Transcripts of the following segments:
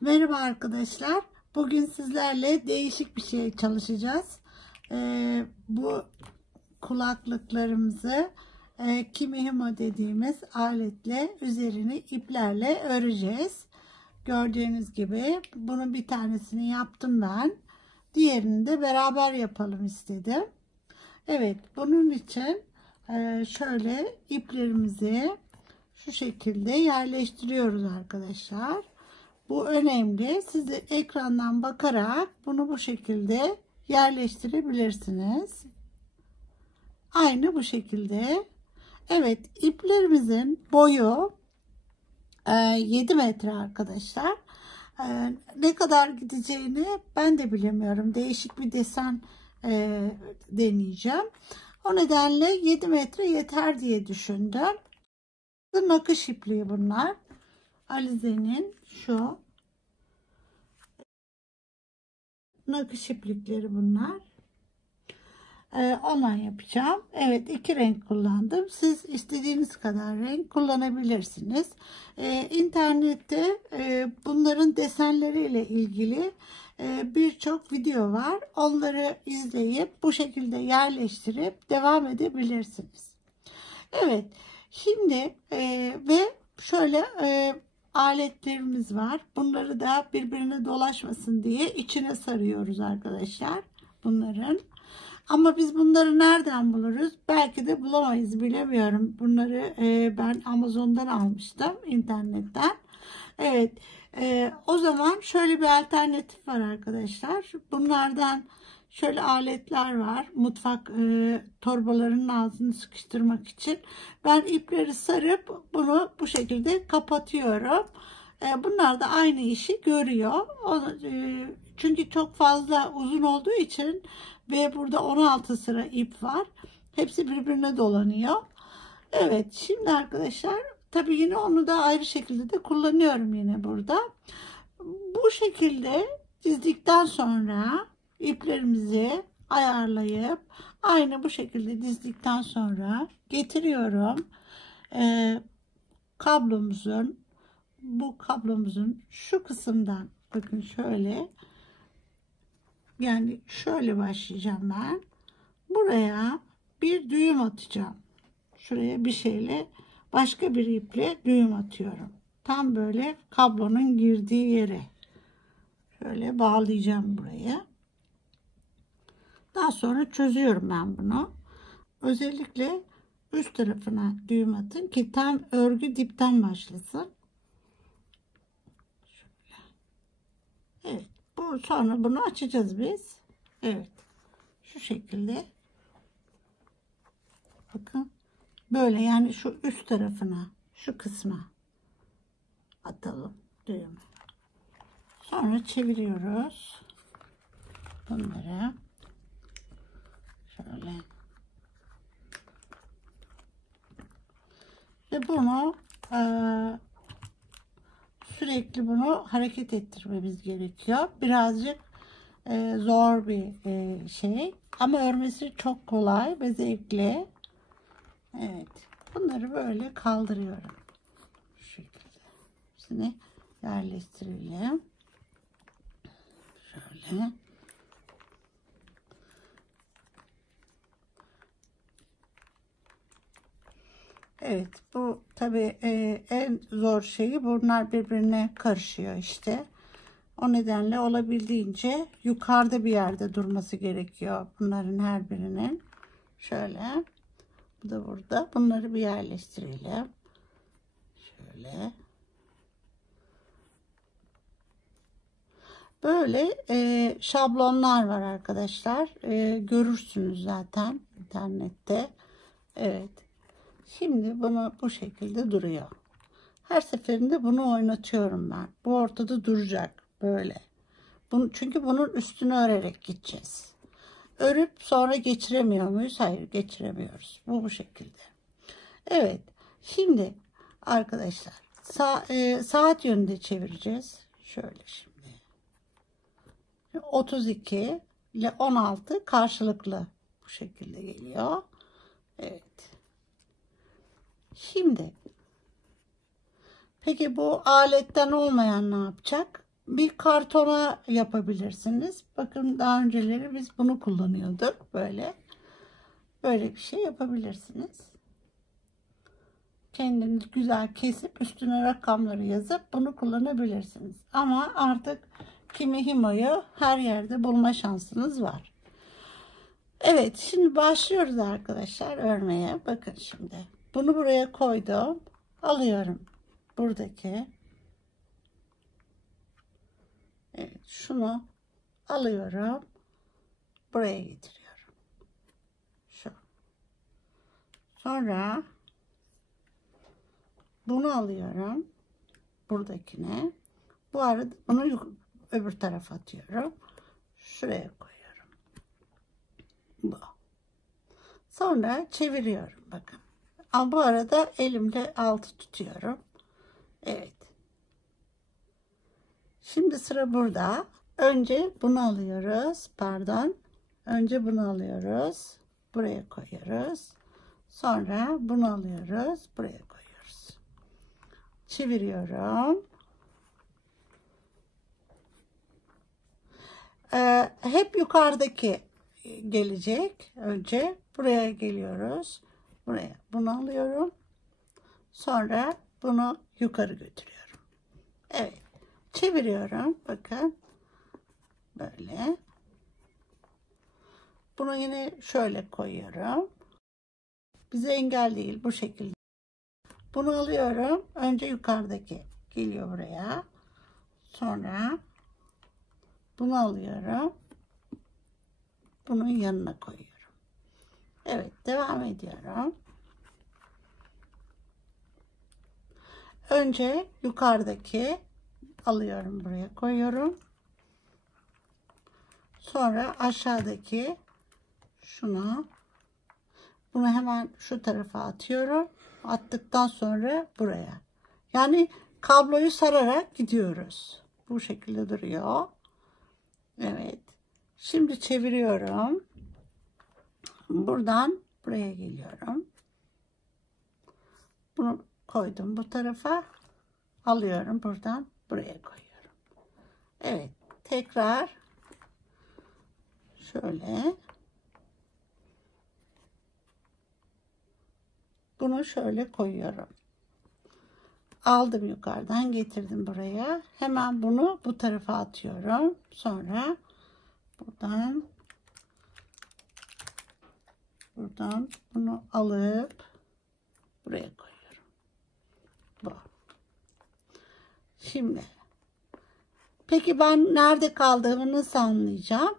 Merhaba arkadaşlar. Bugün sizlerle değişik bir şey çalışacağız. Bu kulaklıklarımızı Kimihimo dediğimiz aletle üzerini iplerle öreceğiz. Gördüğünüz gibi bunun bir tanesini yaptım ben. Diğerini de beraber yapalım istedim. Evet, bunun için şöyle iplerimizi şu şekilde yerleştiriyoruz arkadaşlar. Bu önemli. Siz de ekrandan bakarak bunu bu şekilde yerleştirebilirsiniz. Aynı bu şekilde. Evet, iplerimizin boyu 7 metre arkadaşlar. Ne kadar gideceğini ben de bilemiyorum. Değişik bir desen deneyeceğim. O nedenle 7 metre yeter diye düşündüm. Nakış ipliği bunlar. Alize'nin şu nakış iplikleri bunlar. Ondan yapacağım. Evet, iki renk kullandım. Siz istediğiniz kadar renk kullanabilirsiniz. İnternette bunların desenleriyle ilgili birçok video var. Onları izleyip bu şekilde yerleştirip devam edebilirsiniz. Evet, şimdi ve şöyle aletlerimiz var. Bunları da birbirine dolaşmasın diye içine sarıyoruz arkadaşlar. Bunların. Ama biz bunları nereden buluruz? Belki de bulamayız, bilemiyorum. Bunları ben Amazon'dan almıştım, internetten. Evet. O zaman şöyle bir alternatif var arkadaşlar. Bunlardan şöyle aletler var. Mutfak torbalarının ağzını sıkıştırmak için. Ben ipleri sarıp bunu bu şekilde kapatıyorum. Bunlar da aynı işi görüyor. Çünkü çok fazla uzun olduğu için ve burada 16 sıra ip var. Hepsi birbirine dolanıyor. Evet, şimdi arkadaşlar tabii yine onu da ayrı şekilde de kullanıyorum yine burada. Bu şekilde dizdikten sonra iplerimizi ayarlayıp aynı bu şekilde dizdikten sonra getiriyorum. Kablomuzun şu kısımdan bakın şöyle, yani şöyle başlayacağım ben. Buraya bir düğüm atacağım. Şuraya bir şeyle, başka bir iple düğüm atıyorum. Tam böyle kablonun girdiği yere. Şöyle bağlayacağım buraya. Daha sonra çözüyorum ben bunu. Özellikle üst tarafına düğüm atın ki tam örgü dipten başlasın. Şöyle. Evet. Sonra bunu açacağız biz. Evet. Şu şekilde. Bakın. Böyle, yani şu üst tarafına, şu kısma atalım düğümü. Sonra çeviriyoruz. Bunları şöyle. Ve bunu sürekli bunu hareket ettirmemiz gerekiyor. Birazcık zor bir şey ama örmesi çok kolay ve zevkli. Evet, bunları böyle kaldırıyorum. Şu şekilde hepsini yerleştirelim. Şöyle. Evet, bu tabii en zor şeyi, bunlar birbirine karışıyor işte. O nedenle olabildiğince yukarıda bir yerde durması gerekiyor bunların her birinin. Şöyle. Bu da burada. Bunları bir yerleştirelim. Şöyle. Böyle şablonlar var arkadaşlar. Görürsünüz zaten internette. Evet. Şimdi bunu bu şekilde duruyor. Her seferinde bunu oynatıyorum ben. Bu ortada duracak böyle. Çünkü bunun üstünü örerek gideceğiz. Örüp sonra geçiremiyor muyuz? Hayır, geçiremiyoruz. Bu şekilde. Evet. Şimdi arkadaşlar saat yönünde çevireceğiz. Şöyle şimdi. 32 ile 16 karşılıklı bu şekilde geliyor. Evet. Şimdi peki bu aletten olmayan ne yapacak? bir kartona yapabilirsiniz. Bakın daha önceleri biz bunu kullanıyorduk. Böyle bir şey yapabilirsiniz. Kendiniz güzel kesip üstüne rakamları yazıp bunu kullanabilirsiniz. Ama artık Kimi Himo'yu her yerde bulma şansınız var. Evet, şimdi başlıyoruz arkadaşlar örmeye. Bakın şimdi. Bunu buraya koydum. Alıyorum buradaki. Evet, şunu alıyorum. Buraya getiriyorum. Şu. Sonra bunu alıyorum. Buradakine. Bu arada bunu öbür tarafa atıyorum. Şuraya koyuyorum. Bu. Sonra çeviriyorum. Bakın. Ama bu arada elimle altı tutuyorum. Evet. Şimdi sıra burada. Önce bunu alıyoruz. Pardon. Önce bunu alıyoruz. Buraya koyuyoruz. Sonra bunu alıyoruz. Buraya koyuyoruz. Çeviriyorum. Hep yukarıdaki gelecek. Önce buraya geliyoruz. Buraya bunu alıyorum. Sonra bunu yukarı götürüyorum. Evet. Çeviriyorum. Bakın. Böyle. Bunu yine şöyle koyuyorum. Bize engel değil. Bu şekilde. Bunu alıyorum. Önce yukarıdaki geliyor buraya. Sonra bunu alıyorum. Bunun yanına koyuyorum. Evet. Devam ediyorum. Önce yukarıdaki alıyorum, buraya koyuyorum. Sonra aşağıdaki bunu hemen şu tarafa atıyorum. Attıktan sonra buraya. Yani kabloyu sararak gidiyoruz. Bu şekilde duruyor. Evet. Şimdi çeviriyorum. Buradan buraya geliyorum. Bunu koydum bu tarafa. Alıyorum buradan buraya koyuyorum. Evet. Tekrar şöyle bunu şöyle koyuyorum. Aldım yukarıdan getirdim buraya. Hemen bunu bu tarafa atıyorum. Sonra buradan bunu alıp buraya koyuyorum. Bu. Şimdi peki ben nerede kaldığımı nasıl anlayacağım?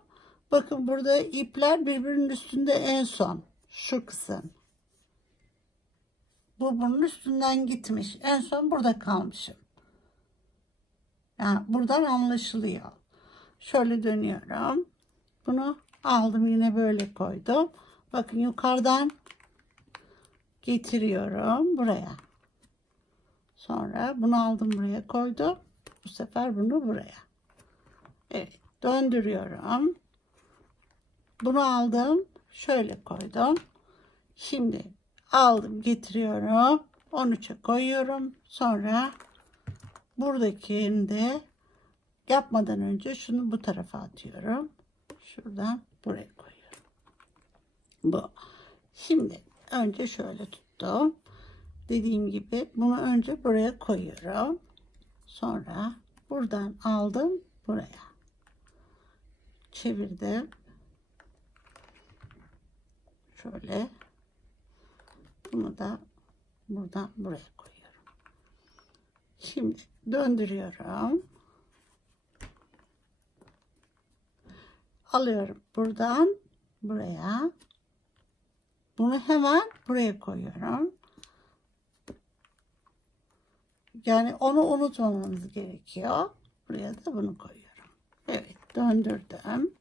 Bakın burada ipler birbirinin üstünde en son. Şu kısım. Bu bunun üstünden gitmiş. En son burada kalmışım. Yani buradan anlaşılıyor. Şöyle dönüyorum. Bunu aldım yine böyle koydum. Bakın yukarıdan getiriyorum buraya. Sonra bunu aldım buraya koydum. Bu sefer bunu buraya. Evet. Döndürüyorum. Bunu aldım. Şöyle koydum. Şimdi aldım getiriyorum. 13'e koyuyorum. Sonra buradakini de yapmadan önce şunu bu tarafa atıyorum. Şuradan buraya koyuyorum. Bu. Şimdi önce şöyle tuttum. Dediğim gibi bunu önce buraya koyuyorum. Sonra buradan aldım buraya. Çevirdim. Şöyle. Bunu da buradan buraya koyuyorum. Şimdi döndürüyorum. Alıyorum buradan buraya. Bunu hemen buraya koyuyorum. Yani onu unutmamamız gerekiyor. Buraya da bunu koyuyorum. Evet, döndürdüm.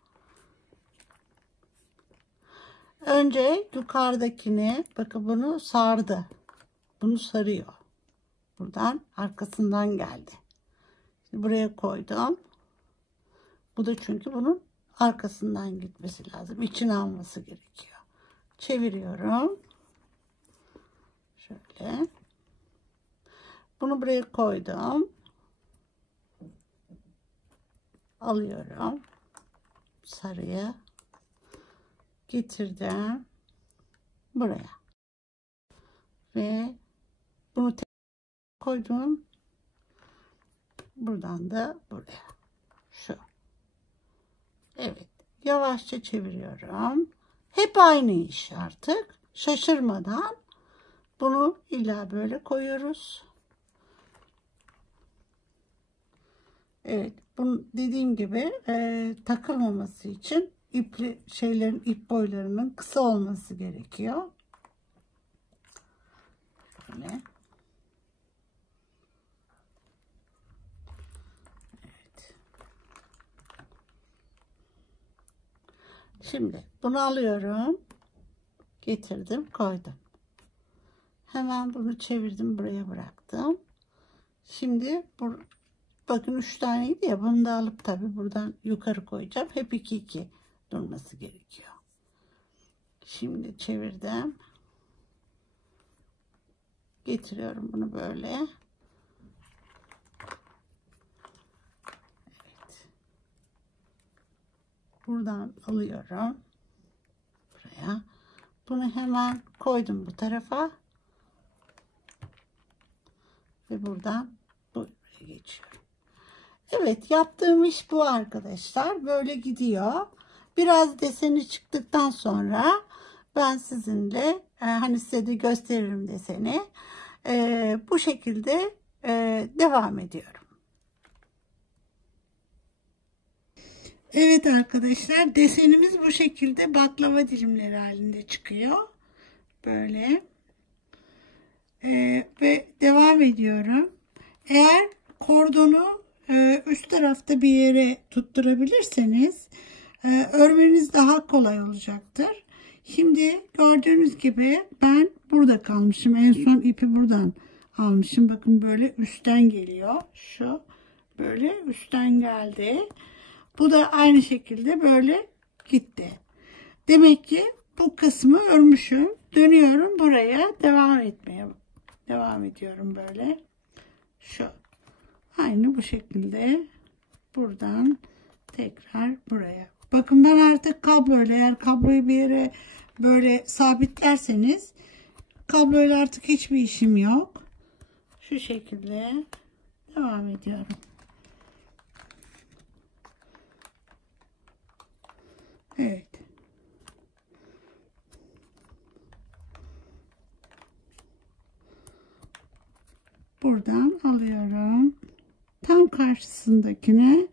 Önce yukarıdakini, bakın bunu sardı. Bunu sarıyor. Buradan arkasından geldi. Şimdi buraya koydum. Bu da çünkü bunun arkasından gitmesi lazım. İçine alması gerekiyor. Çeviriyorum. Şöyle. Bunu buraya koydum. alıyorum. Sarıya getirdim buraya ve bunu koydum. Buradan da buraya. Şu. Evet. Yavaşça çeviriyorum. Hep aynı iş artık. Şaşırmadan bunu illa böyle koyuyoruz. Evet. Bunu dediğim gibi takılmaması için ipli şeylerin, ip boylarının kısa olması gerekiyor. Böyle. Evet. Şimdi bunu alıyorum. Getirdim, koydum. Hemen bunu çevirdim, buraya bıraktım. Şimdi bakın 3 taneydi ya, bunu da alıp tabii buradan yukarı koyacağım. Hep 2-2 durması gerekiyor. Şimdi çevirdim. Getiriyorum bunu böyle. Evet. Buradan alıyorum. Buraya. Bunu hemen koydum bu tarafa. Ve buradan buraya geçiyorum. Evet, yaptığım iş bu arkadaşlar. Böyle gidiyor. Biraz deseni çıktıktan sonra ben sizinle hani size de gösteririm deseni. Bu şekilde devam ediyorum. Evet arkadaşlar, desenimiz bu şekilde baklava dilimleri halinde çıkıyor. Böyle. Ve devam ediyorum. Eğer kordonu üst tarafta bir yere tutturabilirseniz örmeniz daha kolay olacaktır. Şimdi gördüğünüz gibi ben burada kalmışım. En son ipi buradan almışım. Bakın böyle üstten geliyor. Şu böyle üstten geldi. Bu da aynı şekilde böyle gitti. Demek ki bu kısmı örmüşüm. Dönüyorum buraya, devam ediyorum böyle. Şu. Aynı bu şekilde buradan tekrar buraya. Bakın ben artık kabloyla, eğer kabloyu bir yere böyle sabitlerseniz kabloyla artık hiçbir işim yok. Şu şekilde devam ediyorum. Evet. Buradan alıyorum. Tam karşısındakine,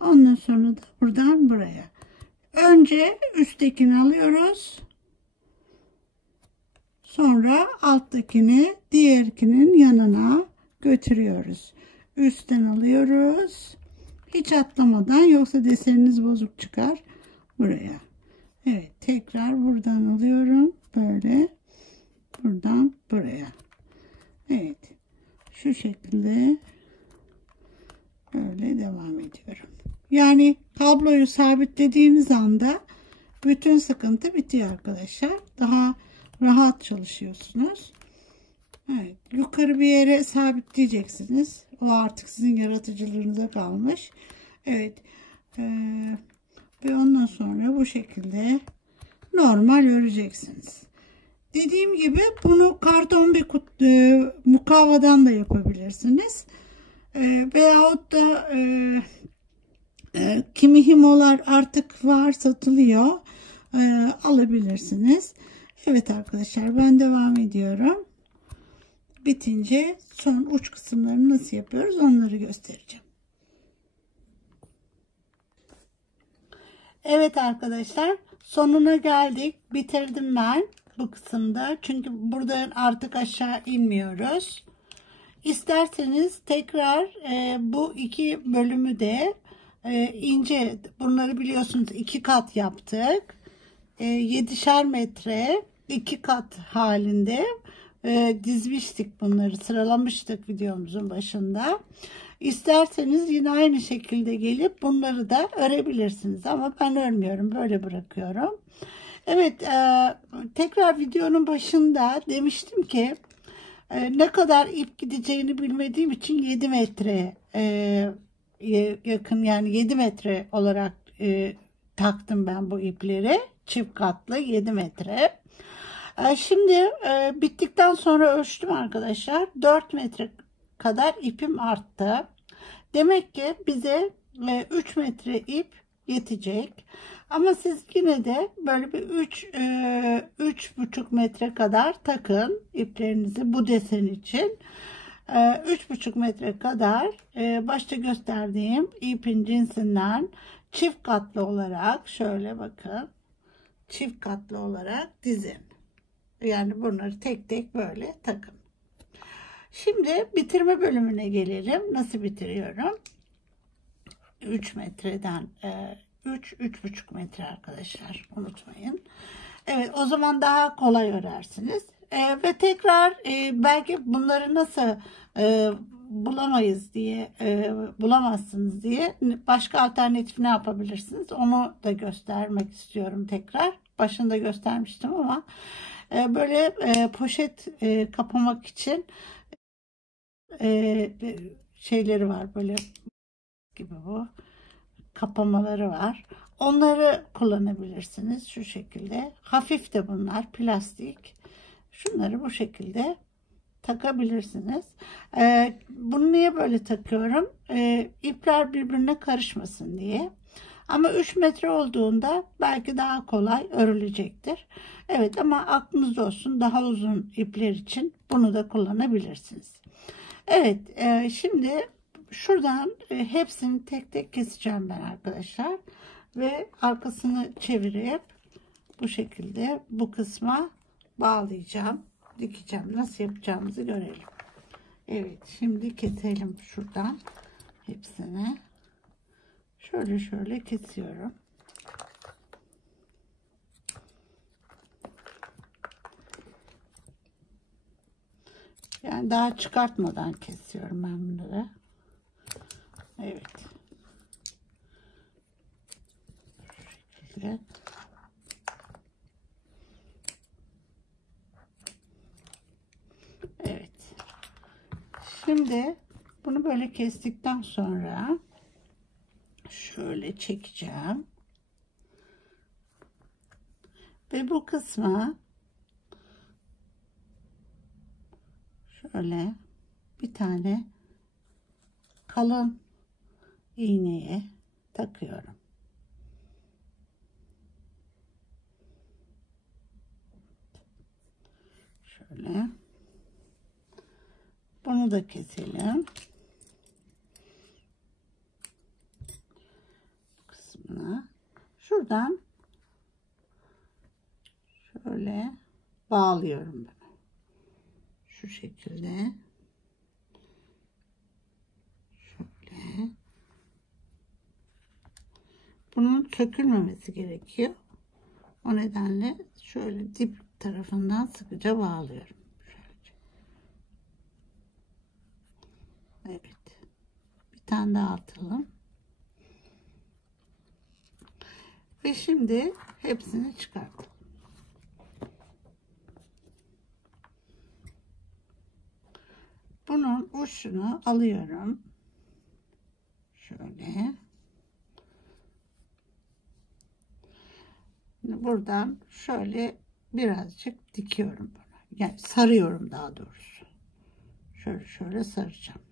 ondan sonra da buradan buraya. Önce üsttekini alıyoruz. Sonra alttakini diğerkinin yanına götürüyoruz. Üstten alıyoruz. Hiç atlamadan, yoksa deseniniz bozuk çıkar. Buraya. Evet, tekrar buradan alıyorum. Böyle. Buradan buraya. Evet. Şu şekilde böyle devam ediyorum. Yani kabloyu sabitlediğiniz anda bütün sıkıntı bitiyor arkadaşlar. Daha rahat çalışıyorsunuz. Evet, yukarı bir yere sabitleyeceksiniz. O artık sizin yaratıcılığınıza kalmış. Evet. Ve ondan sonra bu şekilde normal öreceksiniz. Dediğim gibi bunu karton bir mukavvadan da yapabilirsiniz. Veyahut da kimi himolar artık var, satılıyor. Alabilirsiniz. Evet arkadaşlar, ben devam ediyorum. Bitince son uç kısımlarını nasıl yapıyoruz onları göstereceğim. Evet arkadaşlar, sonuna geldik. Bitirdim ben bu kısımda. Çünkü buradan artık aşağı inmiyoruz. İsterseniz tekrar bu iki bölümü de ince, bunları biliyorsunuz 2 kat yaptık. 7'şer metre 2 kat halinde dizmiştik, bunları sıralamıştık videomuzun başında. İsterseniz yine aynı şekilde gelip bunları da örebilirsiniz, ama ben örmüyorum, böyle bırakıyorum. Evet, tekrar videonun başında demiştim ki ne kadar ip gideceğini bilmediğim için 7 metre yakın, yani 7 metre olarak taktım ben bu ipleri. Çift katlı 7 metre. Şimdi bittikten sonra ölçtüm arkadaşlar. 4 metre kadar ipim arttı. Demek ki bize 3 metre ip yetecek. Ama siz yine de böyle bir 3,5 metre kadar takın iplerinizi bu desen için. 3,5 metre kadar başta gösterdiğim ipin cinsinden çift katlı olarak, şöyle bakın, çift katlı olarak dizin. Yani bunları tek tek böyle takın. Şimdi bitirme bölümüne gelelim. Nasıl bitiriyorum? 3 metreden 3,5 metre arkadaşlar, unutmayın. Evet, o zaman daha kolay örersiniz. Ve tekrar belki bunları nasıl bulamayız diye bulamazsınız diye başka alternatif ne yapabilirsiniz, onu da göstermek istiyorum tekrar. Başında göstermiştim ama böyle poşet kapamak için şeyleri var, böyle gibi bu kapamaları var. Onları kullanabilirsiniz şu şekilde. Hafif de bunlar, plastik. Şunları bu şekilde takabilirsiniz. Bunu niye böyle takıyorum? İpler birbirine karışmasın diye. Ama 3 metre olduğunda belki daha kolay örülecektir. Evet, ama aklınızda olsun, daha uzun ipler için bunu da kullanabilirsiniz. Evet, şimdi şuradan hepsini tek tek keseceğim ben arkadaşlar. Ve arkasını çevirip bu şekilde bu kısma bağlayacağım. Dikeceğim. Nasıl yapacağımızı görelim. Evet, şimdi keselim şuradan hepsini. Şöyle şöyle kesiyorum. Yani daha çıkartmadan kesiyorum ben bunları. Evet. Şu şekilde. Evet. Şimdi bunu böyle kestikten sonra şöyle çekeceğim. Ve bu kısma şöyle bir tane kalın iğneye takıyorum. Şöyle. Bunu da keselim. Bu kısmına. Şuradan şöyle bağlıyorum bunu. Şu şekilde. Şöyle. Bunun sökülmemesi gerekiyor. O nedenle şöyle dip tarafından sıkıca bağlıyorum. Şöyle. Evet. Bir tane daha atalım. Ve şimdi hepsini çıkartalım. Bunun uçunu alıyorum. Şöyle. Buradan şöyle birazcık dikiyorum bunu. Yani sarıyorum daha doğrusu. Şöyle şöyle saracağım.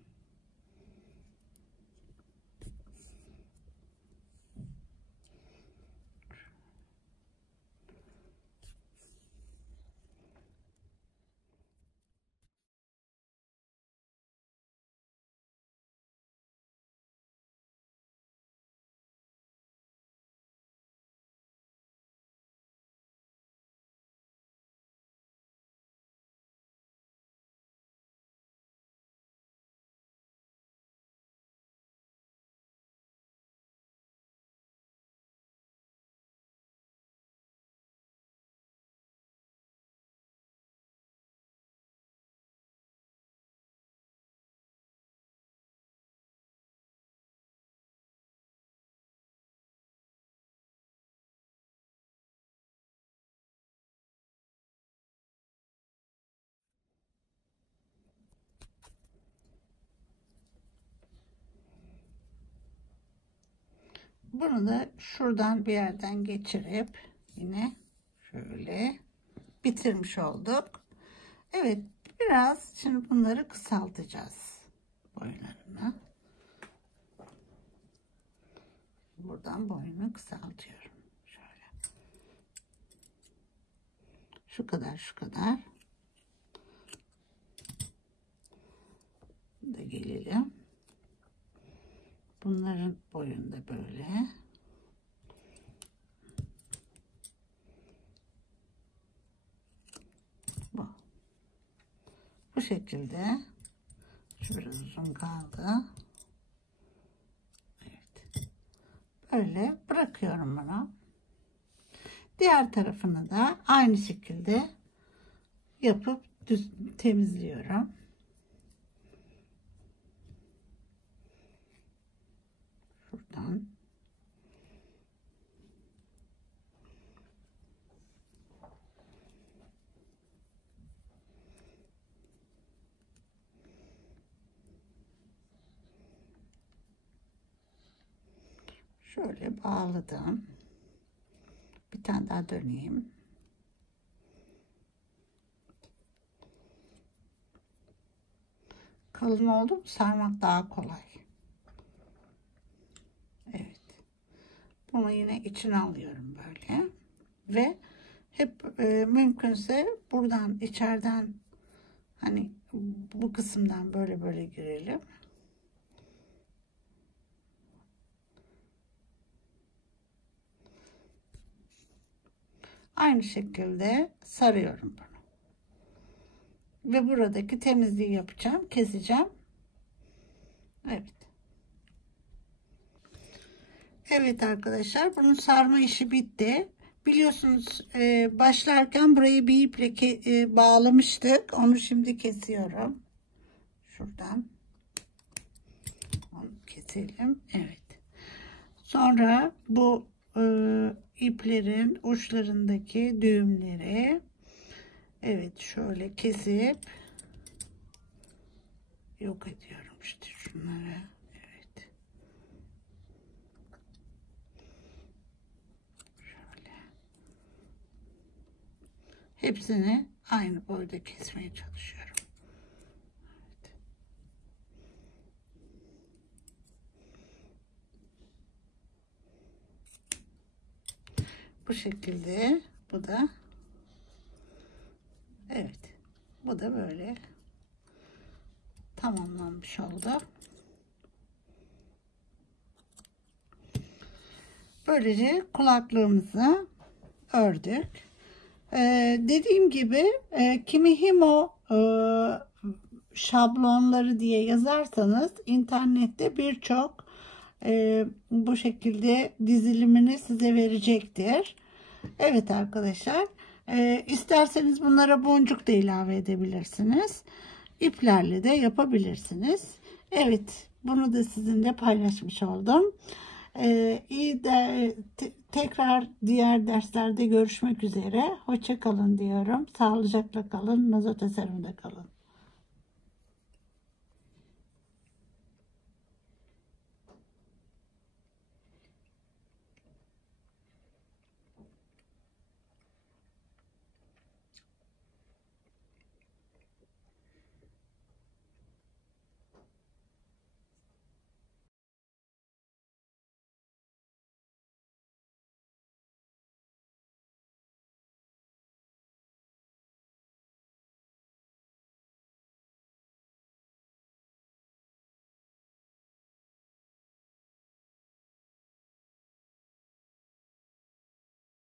Bunu da şuradan bir yerden geçirip yine şöyle bitirmiş olduk. Evet, biraz şimdi bunları kısaltacağız boylarını. Buradan boyunu kısaltıyorum. Şöyle. Şu kadar, şu kadar. Da gelelim. Bunların boyunu da böyle. Bu şekilde. Şu biraz uzun kaldı. Evet. Böyle bırakıyorum bunu. Diğer tarafını da aynı şekilde yapıp temizliyorum. Şuradan. Şöyle bağladım. Bir tane daha döneyim. Kalın oldu mu sarmak daha kolay. Evet. Bunu yine içine alıyorum böyle. Ve hep mümkünse buradan içeriden hani bu kısımdan böyle böyle girelim. Aynı şekilde sarıyorum bunu. Ve buradaki temizliği yapacağım. Keseceğim. Evet. Evet arkadaşlar. Bunun sarma işi bitti. Biliyorsunuz başlarken burayı bir iple bağlamıştık. Onu şimdi kesiyorum. Şuradan. Onu keselim. Evet. Sonra bu iplerin uçlarındaki düğümleri evet şöyle kesip yok ediyorum işte şunları. Evet. Şöyle. Hepsini aynı boyda kesmeye çalışıyorum. Evet. Bu şekilde bu da evet. Bu da böyle tamamlanmış oldu. Böylece kulaklığımızı ördük. Dediğim gibi Kimi Himo şablonları diye yazarsanız internette birçok bu şekilde dizilimini size verecektir. Evet arkadaşlar, isterseniz bunlara boncuk da ilave edebilirsiniz. İplerle de yapabilirsiniz. Evet, bunu da sizinle paylaşmış oldum. Tekrar diğer derslerde görüşmek üzere. Hoşça kalın diyorum. Sağlıcakla kalın. Nazo tasarımda kalın.